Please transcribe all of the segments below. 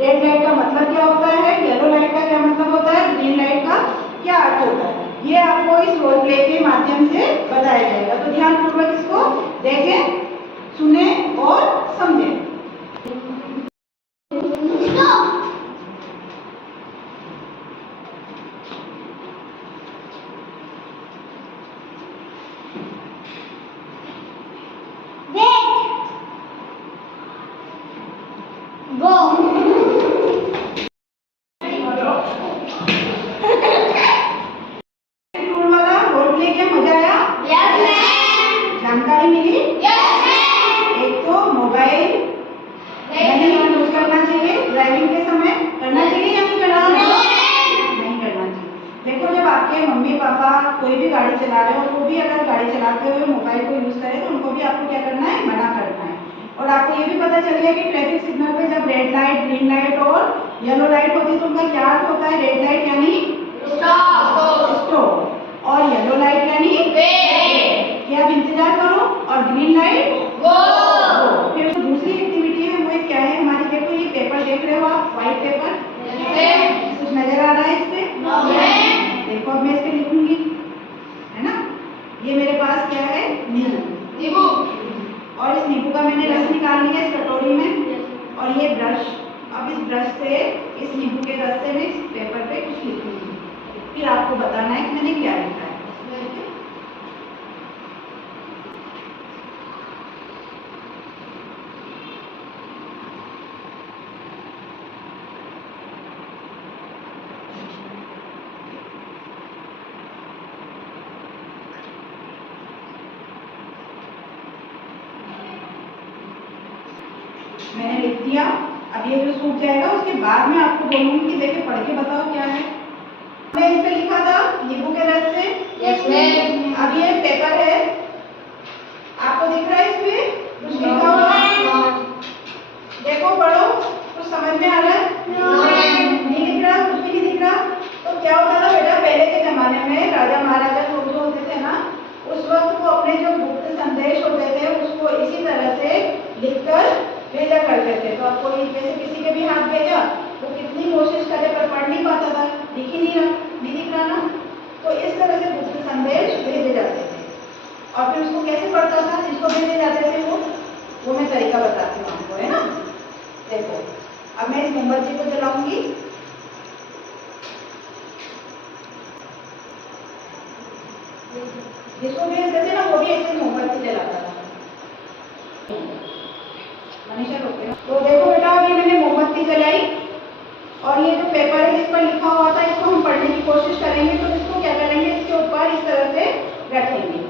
Red light का मतलब क्या होता है, येलो लाइट का क्या मतलब होता है, ग्रीन लाइट का क्या अर्थ होता है, ये आपको इस रोल प्ले के माध्यम से बताया जाएगा। तो ध्यानपूर्वक इसको देखें, सुने और समझें। जानकारी मिली? एक तो मोबाइल नहीं यूज करना चाहिए, ड्राइविंग के समय करना चाहिए या नहीं करना चाहिए? नहीं करना चाहिए। देखो, जब आपके मम्मी पापा कोई भी गाड़ी चला रहे हो, वो भी अगर गाड़ी चलाते हुए मोबाइल को यूज करें तो उनको भी आपको क्या करना है, मना करना है। और आपको ये भी पता चल गया कि ट्रैफिक सिग्नल पे जब रेड लाइट, ग्रीन लाइट और येलो लाइट होती है तो उनका क्या अर्थ होता है, रेड लाइट यानी स्टॉप और येलो लाइट यानी कि आप इंतजार करो और ग्रीन लाइट गो। फिर दूसरी एक्टिविटी है, वो क्या है हमारी, देखो ये पेपर देख रहे हो आप, व्हाइट पेपर, कुछ नजर आ रहा है इस पे? देखो अब मैं इस पे लिखूंगी, है ना। ये मेरे पास क्या है, नींबू, और इस नींबू का मैंने रस निकाल लिया इस कटोरी में, और ये ब्रश, अब इस ब्रश से, इस नींबू के रस से मैं इस पेपर पे कुछ लिखूंगी, फिर आपको बताना है कि मैंने क्या लिखा है। मैंने लिख दिया। अब ये जो सूख जाएगा उसके बाद में आपको बोलूंगी कि देखिए पढ़ के बताओ क्या है। मैं इस पे लिखा था नींबू के रस से। अब ये पेपर है, आपको दिख रहा है इस पे कुछ लिखा हुआ? देखो, पढ़ो, कुछ समझ में आ रहा है? नहीं दिख रहा, कुछ भी नहीं दिख रहा। तो क्या होता था बेटा, पहले के जमाने में राजा महाराजा लोग जो होते थे ना, उस वक्त वो अपने जो गुप्त संदेश होते थे उसको इसी तरह से लिखकर भेजा करते थे। तो आपको जैसे किसी के भी हाथ भेजा, वो कितनी कोशिश करे पर पढ़ नहीं पाता था, दिख ही नहीं रहा, नहीं दिख रहा ना। तो इस तरह से गुप्त संदेश भेजे जाते थे, और फिर उसको कैसे पढ़ता था, जिसको भेजे जाते थे वो मैं तरीका बताती हूँ आपको, है ना। देखो, अब मैं इस मोमबत्ती को जलाऊंगी, जिसको भेजते थे ना वो भी ऐसे मोमबत्ती जलाता था। मनीषा रोके। तो देखो बेटा, अभी मैंने मोमबत्ती जलाई और ये जो पेपर है जिस पर लिखा हुआ था इसको हम पढ़ने की कोशिश करेंगे। तो इसको क्या करेंगे, इसके ऊपर इस तरह से रखेंगे।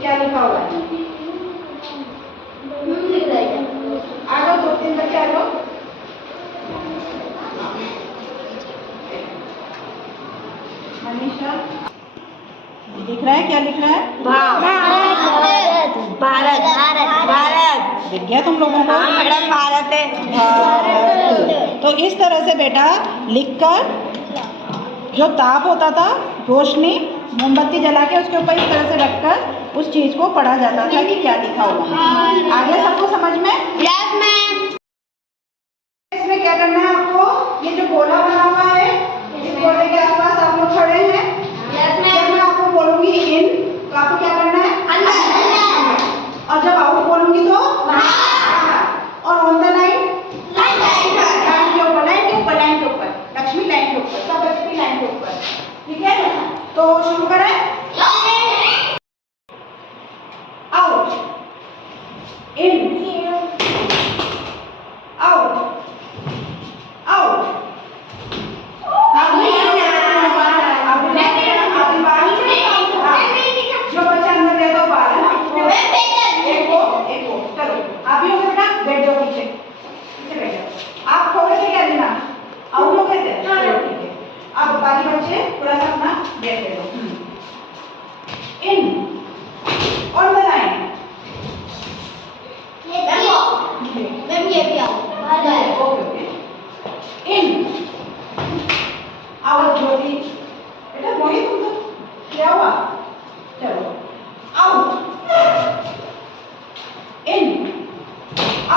क्या लिखा हुआ है? आ जाओ, 2-3 बच्चे आ जाओ। मनीषा, दिख रहा है क्या लिख रहा है? भारत भारत भारत। दिख गया तुम लोगों को? मैडम, भारत है। भारत। तो इस तरह से बेटा लिखकर, जो ताप होता था, रोशनी, मोमबत्ती जला के उसके ऊपर इस तरह से रखकर उस चीज को पढ़ा जाता था कि क्या लिखा हुआ है। आगे सबको समझ में? Yes ma'am. इसमें क्या करना है आपको, ये जो गोला बना हुआ है, इस गोले के आसपास आप लोग खड़े हैं। Yes ma'am. जब मैं आपको बोलूंगी इन, तो आपको क्या करना है, अंदर, और जब आउट बोलूंगी तो बाहर। और ऑन द लाइन, लाइन के ऊपर, लाइन के ऊपर, लाइन के ऊपर, लक्ष्मी लाइन के ऊपर, सब बच्चे की लाइन के ऊपर, ठीक है। तो शुरू करें। आउट, इन, बैठे रहो। In on the line. Okay in out Jyoti बेटा मोहित तुम तो क्या हुआ चलो out in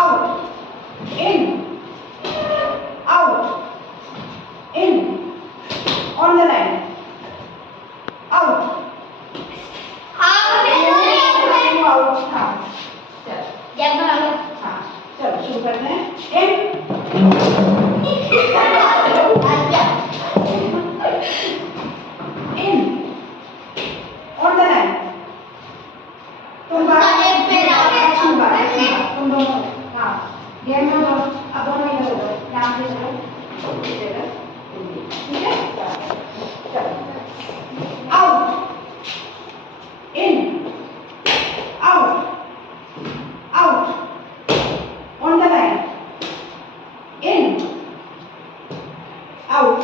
out in out in on the line out out हाँ चलो हाँ चलो शुरू करते हैं in in on the line तुम बात तुम दोनों हाँ गेम में दोनों अब दोनों इधर उधर यहाँ से चलो ठीक है चलो out in out out on the line in out